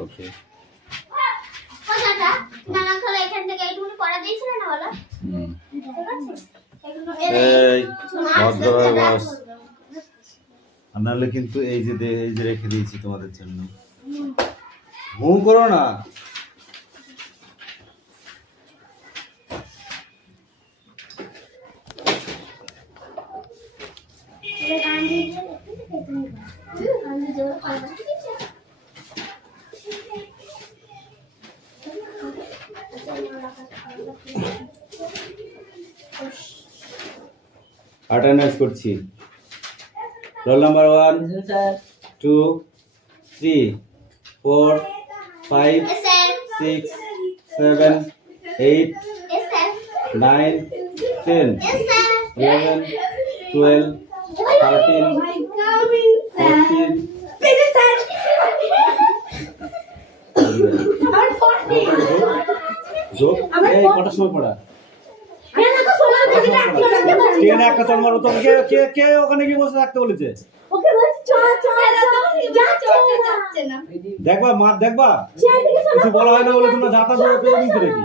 ওকে কথাটা নানা খালা এখান থেকে এইটুকুনি করা দিয়েছিল না বলো ঠিক আছে এই ভদ্রভাবে বস আর নাহলে কিন্তু এই যে রেখে দিয়েছি তোমাদের জন্য হু করো না অ্যাটেন্ডেন্স করছি রোল নাম্বার 1 2 3 4 5 6 7 8 9 10 11 12 13 14 কটার সময় পড়া ট্রেনে একটা চল মারো তো কে ওখানে গিয়ে বসে থাকতে বলেছে দেখবা মার দেখবা কিছু বলা হয় না বলে তোমরা যাতা ধরে পেয়ে দিতে নাকি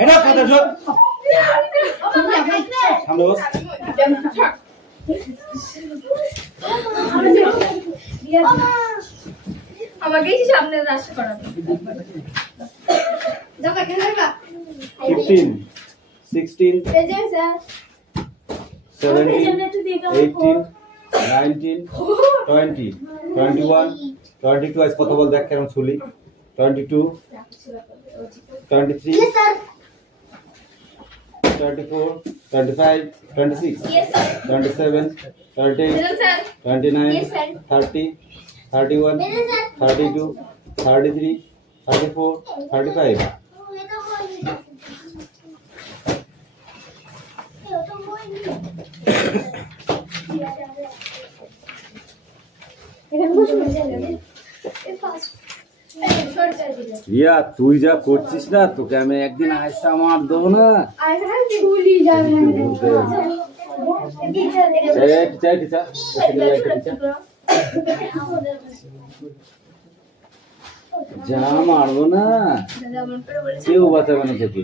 এটা কথা জোর সামনে বস আমাকে সামনে রাস্তা করাবে 15 16 17 18 19 20 21 22 আজ কথা বল দেখ কেমন ছুলি 22 23 24 25 26 27 28 29 30 31 32 33 34 35 রিয়া তুই যা করছিস না তোকে আমি একদিন আইসা মার দেবো না যা মারবো না কেউ বাঁচাবে না তোকে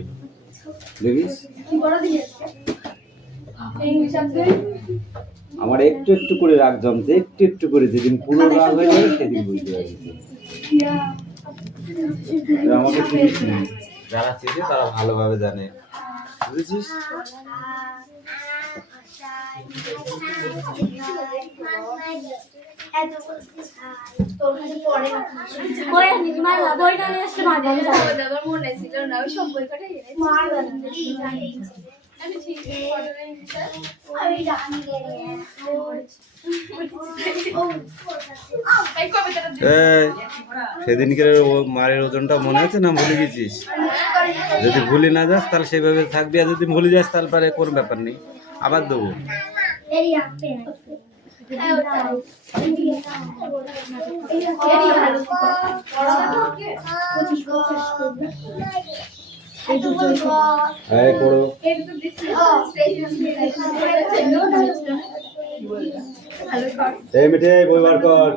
দেখিস আমার একটু একটু করে রাগ জমছে একটু একটু করে যেদিন পুরো রাগ হয়ে যাবে সেদিন বুঝতে পারবি আমাকে চিনিস না যারা চিনে তারা ভালোভাবে জানে বুঝেছিস মনে ছিল না ওই সব বই কাটাই সেদিনকে মারের ওজনটা মনে আছে না ভুলে গেছিস যদি ভুলে না যাস তাহলে সেভাবে থাকবি আর যদি ভুলে যাস তাহলে পারে কোনো ব্যাপার নেই আবার দেবো করো এই মিঠে বই বার কর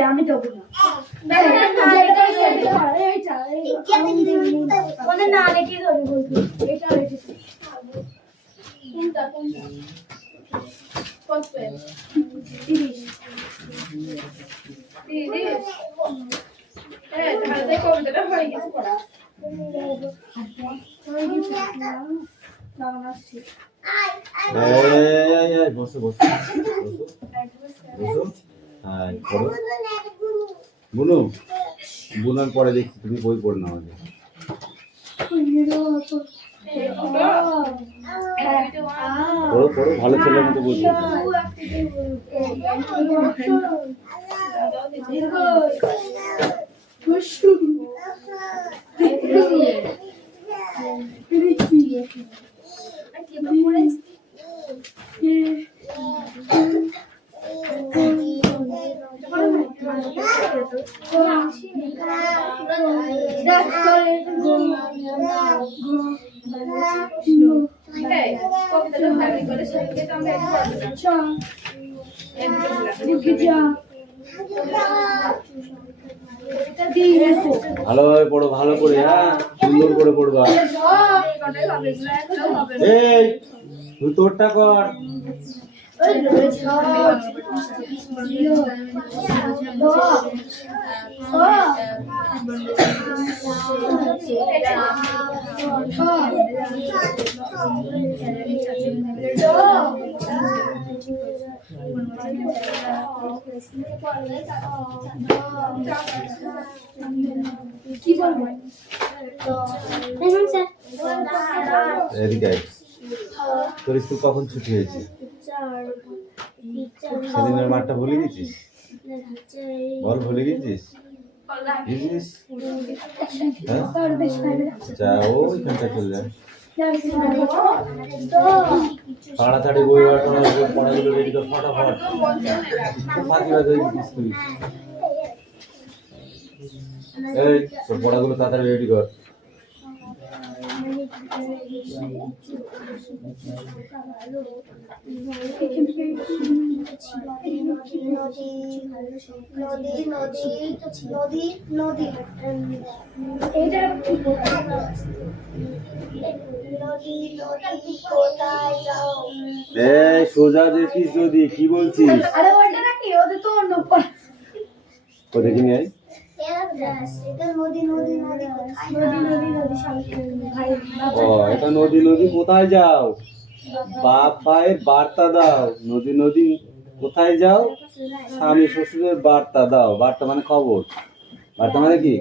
আমি দেবো না রেখে ধরে বলবো এটা বসো বসো বুনু বুনার পরে দেখছি তুমি বই পড়ে নাও আগে পড়ো পড়ো ভালো ছেলের মতো বই পড়ো ভালোভাবে পড়ো, ভালো করে, হ্যাঁ সুন্দর করে পড়বা। এই তুই তোরটা কর। কি বলবো? এদিকে আয়। তোর স্কুল কখন ছুটি হয়েছে? সেদিনের মাঠটা ভুলে গেছিস? বল ভুলে গেছিস? গেছিস? হ্যাঁ? যা ওইখানটা চলে যা। তাড়াতাড়ি বই পড়াগুলো রেডি কর ফটাফট। ফাঁকি বাজ হয়ে গেছিস তুই। এই তোর পড়াগুলো তাড়াতাড়ি রেডি কর। সোজা দেখিস যদি কি বলছিস? ও দেখি নি এটা নদী নদী কোথায় যাও? বাপ ভাইয়ের বার্তা দাও। নদী নদী কোথায় যাও? স্বামী শ্বশুরের বার্তা দাও। বার্তা মানে খবর। বার্তা মানে কি?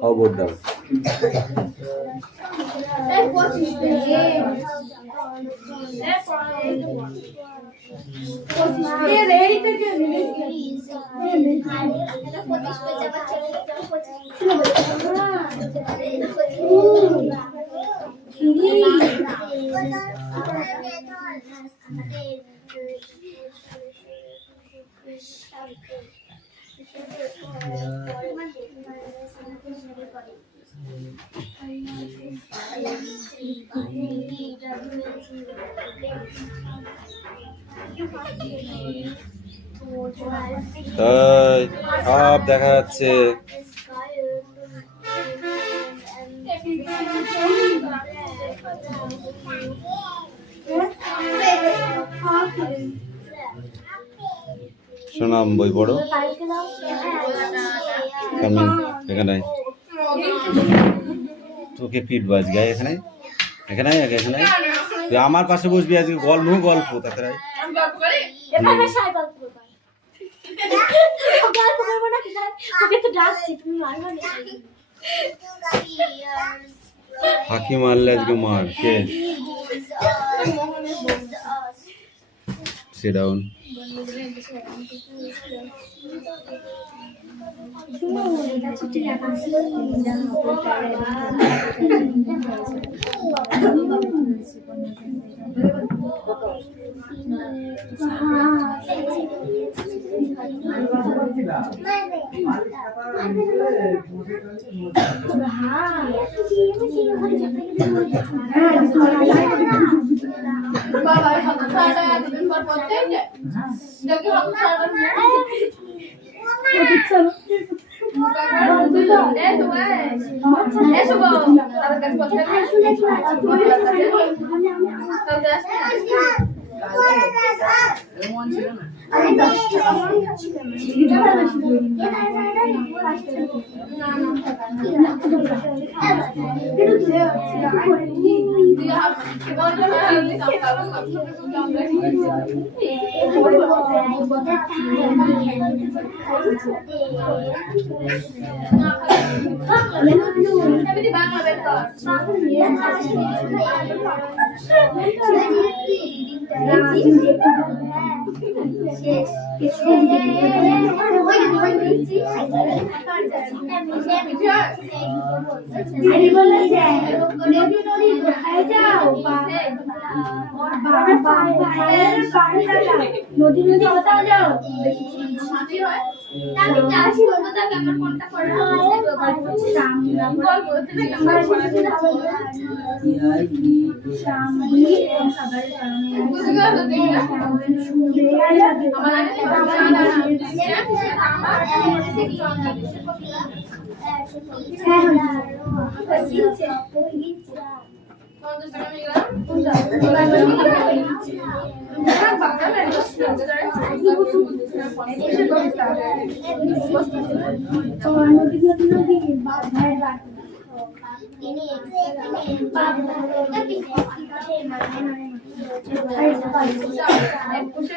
খবর দাও। সব দেখা যাচ্ছে। শোনাম বই পড়ো। এখানে তোকে পিঠ বাজ গায়ে এখানে এখানে এখানে তুই আমার পাশে বসবি আজকে গল্প তাড়াতাড়ি ফাঁকি মারলে আজকে মার শেষ। Sit down. আমি চাষি বলবো তা কেমন কোনটা করে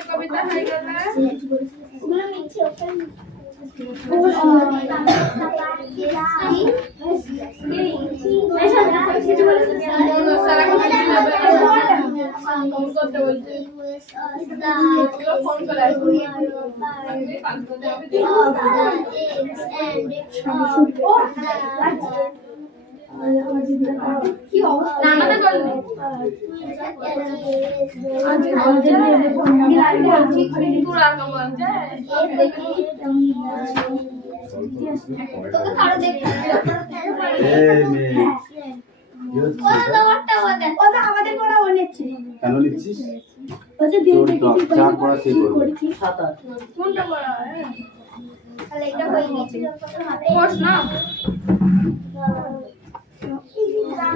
কবিতা হয়ে গেল কি অবস্থা আমাদের বললে তোকে কারো দেখতে আমাদের পড়া অনেকছে কেন লিখছিস? আচ্ছা চা পড়া শেষ করবি। কোনটা পড়া তাহলে এটা হয়ে গেছে পড় না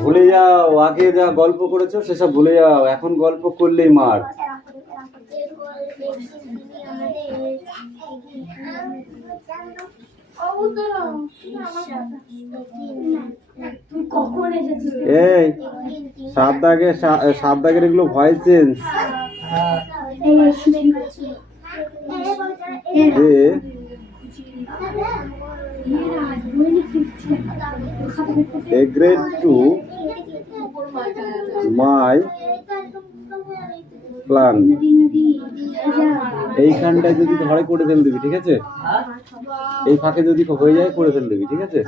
ভুলে যাও, আগে যা গল্প করেছো সেসব ভুলে যাও, এখন গল্প করলেই মার। এই সাত দাগের এগুলো voice change. Agreed to my plan. এইখানটায় যদি ধরে করে ফেল দিবি, ঠিক আছে? এই ফাঁকে যদি হয়ে যায় করে ফেল দিবি, ঠিক আছে?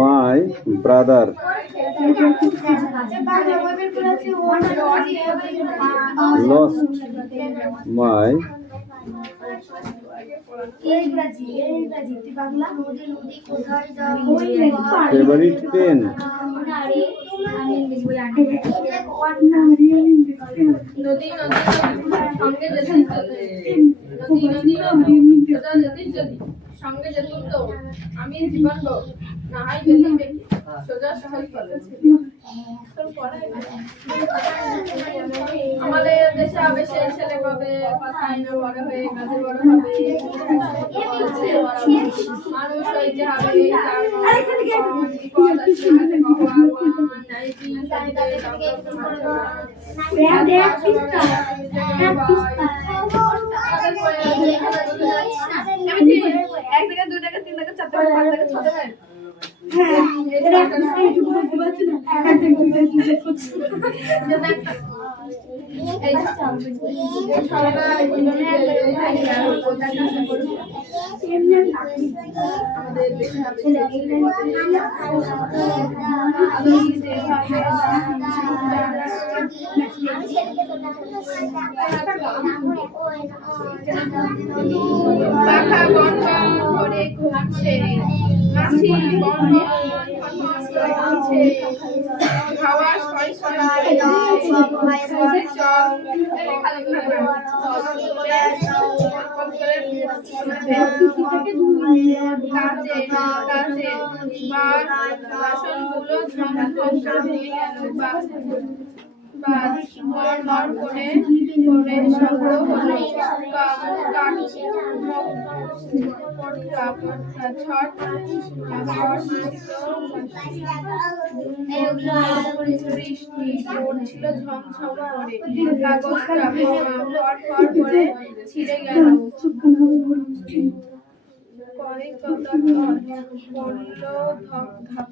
My brother lost my favorite pen. সঙ্গে যেতুম তো আমি জীবন বউ না হয় গেলি দেখি সোজা সহজ করে আমাদের দেশে আবেশে ছেলে কবে কথাই না বড় হয়ে কাজে বড় হবে মানুষ হইতে হবে এক টাকা 2 টাকা 3 টাকা 4 টাকা 5 টাকা 6 টাকা হ্যাঁ এটা একটা একটু বলতে পারছি না একটা দুইটা দিতে করছি এই সবাই বলনে এমনি আমাদের দেশে ছেলে পাখা বন্ধ করে ঘুরছে মাছি বন্ধ ঘুরছে হাওয়া ছয় ছয় করে চল কাজে কাজে বাসনগুলো ঝমঝম করে গেল করে শব্দ হলো বৃষ্টি পড়ছিল ঝমঝম করে কাগজটা ফট করে ছিঁড়ে গেল করে কথা বলল ধপ ধপ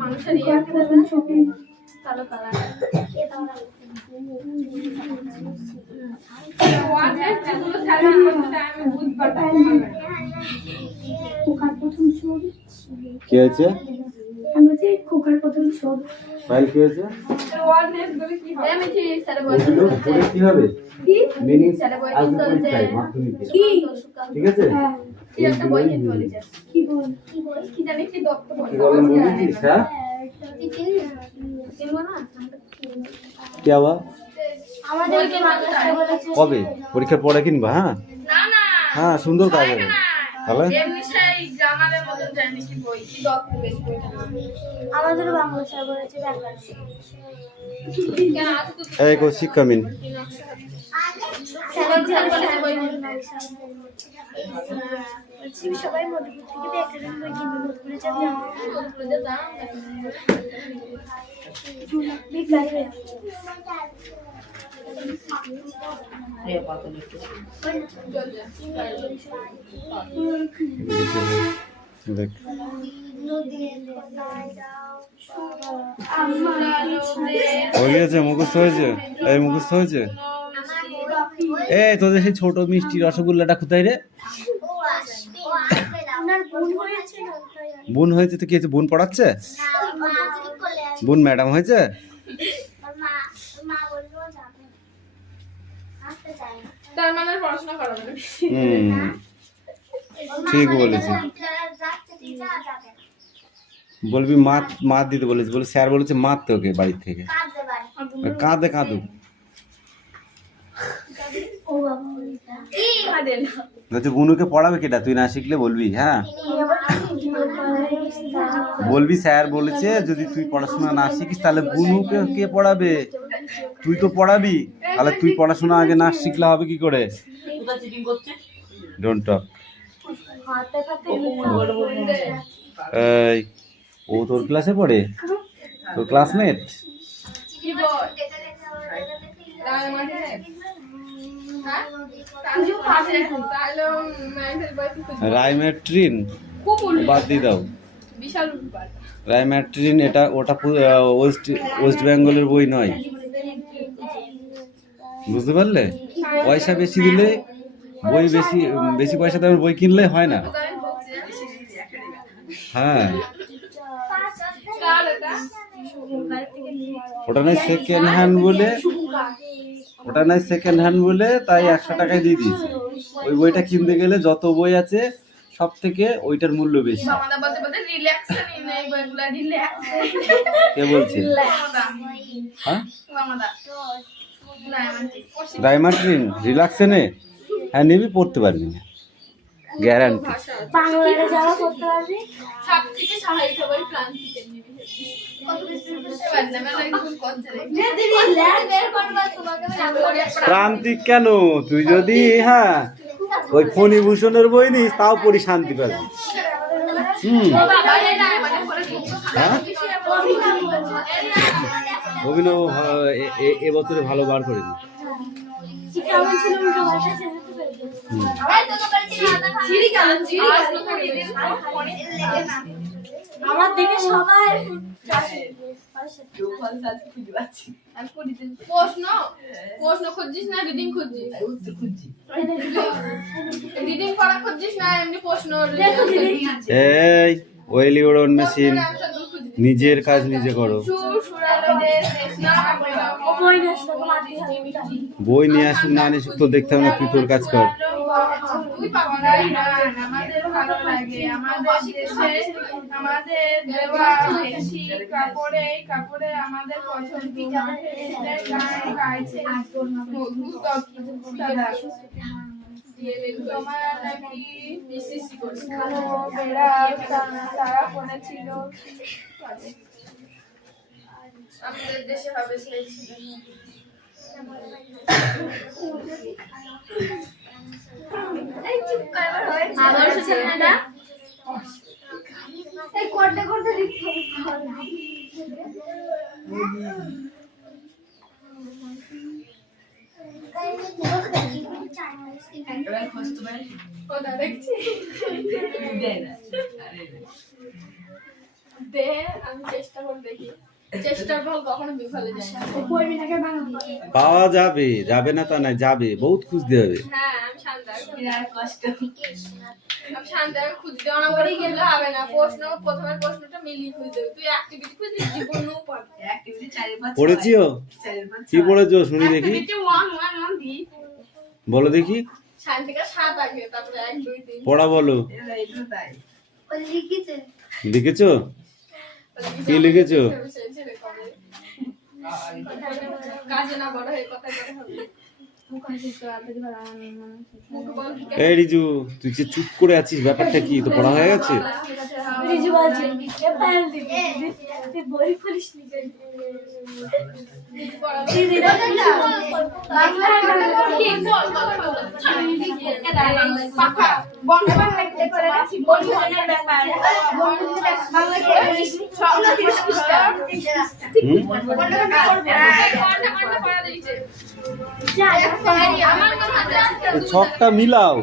মানুষের ইয়ে কালো কালার কি হয়েছে? খোকার প্রথম শোধ ফাইল কি হয়েছে? কি এগুলো পড়ে কি হবে? মিনিং আসবে পরীক্ষায় মাধ্যমিকে। ঠিক আছে? হ্যাঁ কি বললাম বুঝেছিস? হ্যাঁ क्या हुआ? কবে পরীক্ষার পরে কিনবা? হ্যাঁ হ্যাঁ সুন্দর কাজ হবে তাহলে। আমাদের বাংলা স্যার বলেছে ব্যাপার এই কৌশিক কামিন। সবাই মধুপুর থেকে ব্যাকরণ বই কিনবে মধুপুরে যাবে দেখ হয়েছে মুখস্থ হয়েছে? এই মুখস্থ হয়েছে? এই তোদের সেই ছোট মিষ্টি রসগোল্লাটা কোথায় রে? বোন হয়েছে তো কি হয়েছে? বোন পড়াচ্ছে? বোন ম্যাডাম হয়েছে? তার মানে পড়াশোনা করা যাবে ঠিক বলেছি। বলবি মাত মাত দিতে বলেছি, বলে স্যার বলেছে মারতে ওকে বাড়ির থেকে। কাঁদে কাঁদুক। বলছে বুনুকে পড়াবে কেটা? তুই না শিখলে বলবি। হ্যাঁ বলবি স্যার বলেছে যদি তুই পড়াশোনা না শিখিস তাহলে বুনুকে কে পড়াবে? তুই তো পড়াবি, তাহলে তুই পড়াশোনা আগে না শিখলে হবে কি করে? Don't talk. এই ও তোর ক্লাসে পড়ে? তোর ক্লাসমেট? রাইমেট্রিন বাদ দিয়ে দাও। রাইমেট্রিন এটা ওটা ওয়েস্ট বেঙ্গলের বই নয়, বুঝতে পারলে? পয়সা বেশি দিলে বই বেশি বেশি পয়সা দামের বই কিনলে হয় না। হ্যাঁ ওটা নয় সেকেন্ড হ্যান্ড বলে, ওটা নয় সেকেন্ড হ্যান্ড বলে তাই 100 টাকায় দিয়ে দিয়েছে। ওই বইটা কিনতে গেলে যত বই আছে সব থেকে ওইটার মূল্য বেশি। কে বলছে? হ্যাঁ রাইমার্টিন রিল্যাক্সেনে? হ্যাঁ নিবি, পড়তে পারবি না, গ্যারান্টি। বাংলাতে যাওয়া করতে পারবি সবথেকে সহায়ক হবে ক্রান্তিতে নিবি। প্রান্তিক কেন? তুই যদি হ্যাঁ ওই ফণিভূষণের বই নিস তাও পড়ি শান্তি পাবি। হ্যাঁ অভিনব এবছরে ভালো বার করেনি। আমার দেখে সবাই প্রশ্ন খুঁজছিস না রিডিং খুঁজছিস? রিডিং করা খুঁজছিস না এমনি প্রশ্ন? এই ওয়েলি ওড়ন মেশিন, নিজের কাজ নিজে করো। বই নিয়ে আসুক না নিয়ে তো দেখতে হবে না, তুই তোর কাজ কর। আমাদের ভালো লাগে আমাদের দেশে আমাদের দেওয়া বেশি কাপড়ে কাপড়ে আমাদের পছন্দ গান গাইছে তোমার নাকি তারা বলেছিল আমাদের দেশে হবে সেই ছিল। করতে করতে লিখতে হবে। ওটা দেখছি দে আমি চেষ্টা করে দেখি চেষ্টার ফল কখনো বিফলে যায় না পাওয়া যাবে, যাবে না তা নাই, যাবে, বহুত খুঁজতে হবে। হ্যাঁ আমি শান্তা আমি শান্তাকে খুঁজতে অনা করে গেলে হবে না প্রশ্ন প্রথমের প্রশ্নটা মিলিয়ে খুঁজতে হবে তুই অ্যাক্টিভিটি খুঁজবি জীবনও পারবি পড়েছিও? কি পড়েছো শুনি দেখি, অ্যাক্টিভিটি 1 দি বলো দেখি। শান্তিকা 7 আগে তারপরে 1 2 3 পড়া বলো। লিখেছে লিখেছো? কি লিখেছো? কাজে না বড় হয়ে কথা কথা হবে এই রিজু, তুই যে চুপ করে আছিস, ব্যাপারটা কি? তো পড়া হয়ে গেছে? ছকটা মিলাও।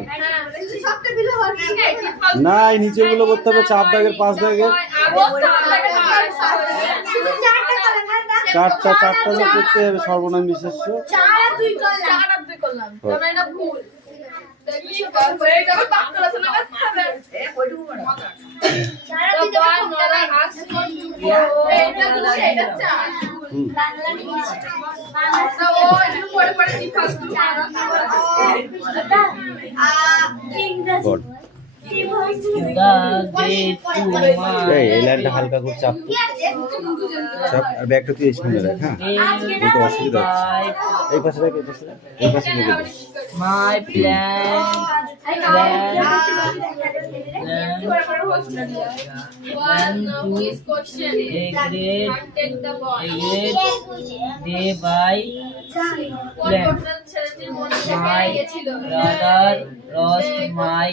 না, এই নিচেগুলো করতে হবে, 4 দাগের 5 দাগের, চারটা যে করতে হবে, সর্বনাম বিশেষ্য। God. এই লাইনটা হালকা করে চাপ, আর ব্যাগটা তুই এই সামনে রাখ। হ্যাঁ, একটু অসুবিধা হচ্ছে। এই পাশে রাখ, এই পাশে রেখে দে। My plan day by plan. My brother lost my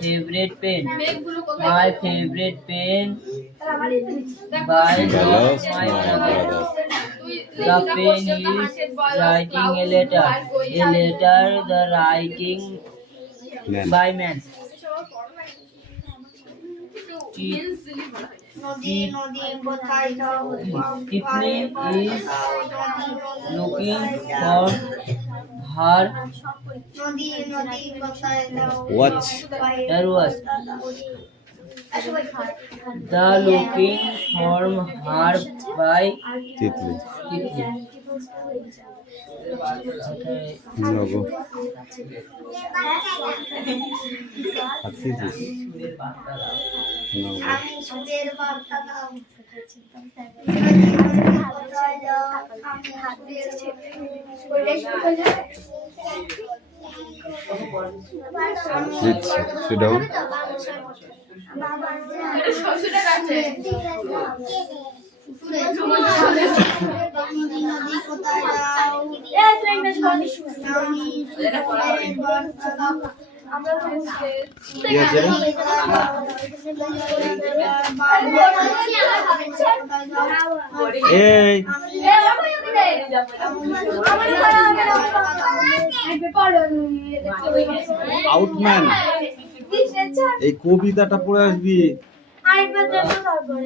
favorite pen. My favorite pen by lost my brother. The pen is writing a letter. A letter the writing by man. Tiffany is looking for her Watch. there was the looking for her by Titli. Tiffany. লগো। হাসিছিস? Sit down. কি আছে রে? এই আউটম্যান, এই কবিতাটা পড়ে আসবি। আরেকবার দেখো তারপরে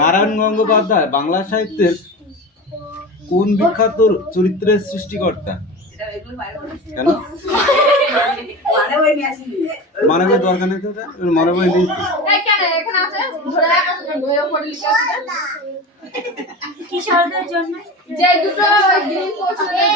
নারায়ণ গঙ্গোপাধ্যায় বাংলা সাহিত্যের কোন বিখ্যাত চরিত্রের সৃষ্টিকর্তা? কেন মানে বই দরকার নেই তো, মানে বই নেই। কিশোরদের জন্য যে দুটো গ্রিন পোর্শনের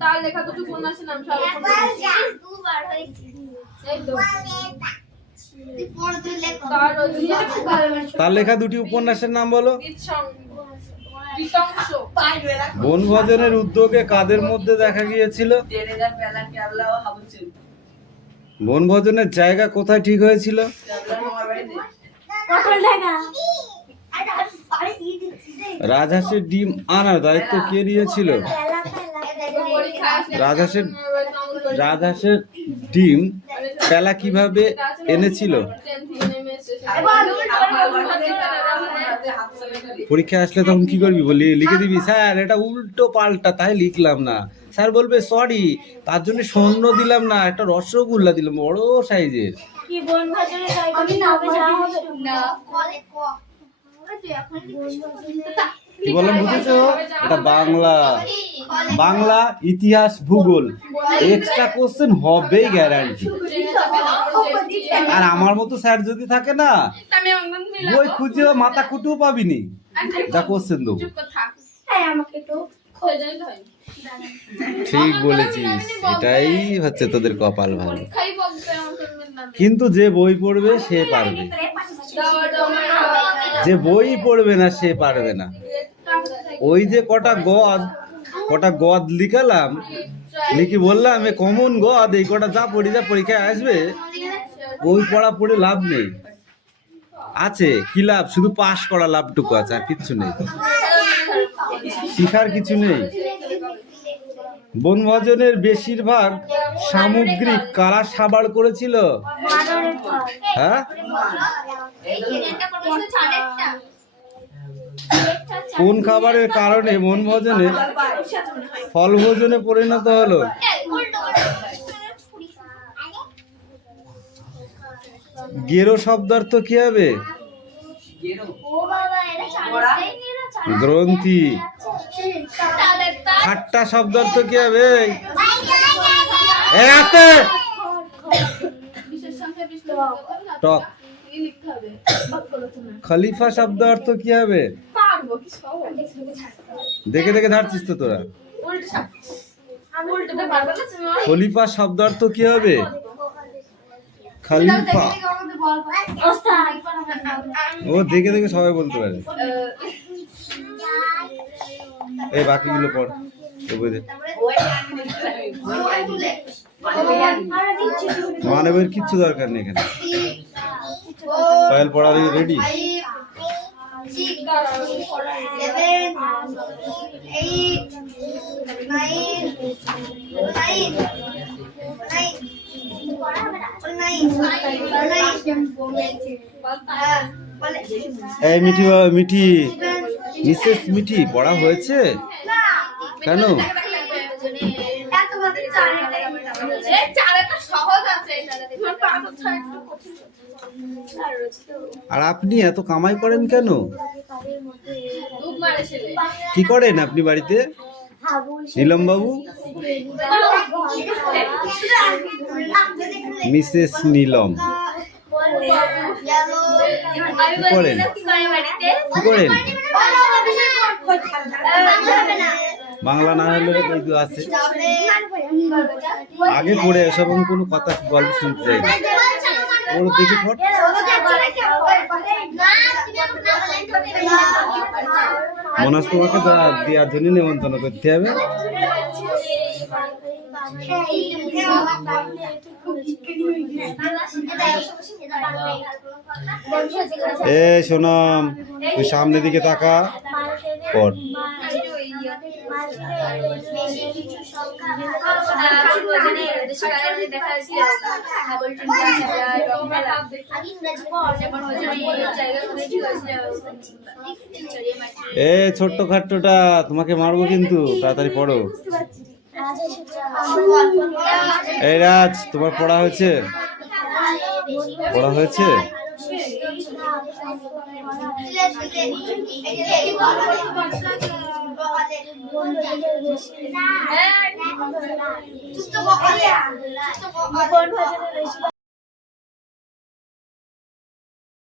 তার লেখা দুটো উপন্যাসের নাম দুবার হয়েছে। এই তো তার লেখা দুটি উপন্যাসের নাম বলো। বনভোজনের উদ্যোগে কাদের মধ্যে দেখা গিয়েছিল? বনভোজনের জায়গা কোথায় ঠিক হয়েছিল? রাজহাঁসের ডিম আনার দায়িত্ব কে নিয়েছিল? রাজহাঁসের ডিম পেলা কিভাবে এনেছিল? পরীক্ষা আসলে তখন কি করবি? বলি লিখে দিবি স্যার এটা উল্টো পাল্টা তাই লিখলাম না। স্যার বলবে সরি তার জন্য সৈন্য দিলাম না, একটা রসগোল্লা দিলাম বড় সাইজের। কি বললাম বুঝেছো? এটা বাংলা, বাংলা ইতিহাস ভূগোল এক্সট্রা কোশ্চেন হবেই গ্যারান্টি। আর আমার মতো স্যার যদি থাকে না বই খুঁজে মাথা কুটুও পাবিনি যা কোশ্চেন দেবো। ঠিক বলেছিস, এটাই হচ্ছে তোদের কপাল ভালো। কিন্তু যে বই পড়বে সে পারবে, যে বই পড়বে না সে পারবে না। ওই যে কটা গদ লিখালাম, লিখি বললাম এ কমন গদ, এই কটা যা পড়ি যা পরীক্ষায় আসবে, বই পড়া পড়ে লাভ নেই। আছে কি লাভ? শুধু পাস করা লাভটুকু আছে, আর কিচ্ছু নেই, শিখার কিছু নেই। বনভোজনের বেশিরভাগ সামগ্রী কারা সাবাড় করেছিল? হ্যাঁ, কোন খাবারের কারণে বনভোজনে ফলভোজনে পরিণত হলো? গেরো শব্দার্থ কি হবে? গ্রন্থি। খাট্টা শব্দার্থ কি হবে? টক। খলিফা শব্দ অর্থ কি হবে? দেখে দেখে ধারছিস তো তোরা। খলিফা শব্দ অর্থ কি হবে? খলিফা। ও দেখে দেখে সবাই বলতে পারে। এই বাকিগুলো পড়। মানবের কিচ্ছু দরকার নেই এখানে। পায়েল পড়া রেডি? এই মিঠি, মিঠি, মিসেস মিঠি পড়া হয়েছে কেন? আর আপনি এত কামাই করেন কেন? কি করেন আপনি বাড়িতে নীলম বাবু? মিসেস নীলম কি করেন? কি করেন? বাংলা না হলে কিন্তু আছে আগে পড়ে এসব কোনো কথা গল্প শুনতে চাই না। ওর দেখে পড়। মনাস তোমাকে দেওয়ার জন্য নিমন্ত্রণ করতে হবে। এ সোনাম তুই সামনের দিকে তাকা, পড়। এ ছোট্ট খাট্টটা তোমাকে মারবো কিন্তু, তাড়াতাড়ি পড়ো। এই রাজ তোমার পড়া হয়েছে? পড়া হয়েছে?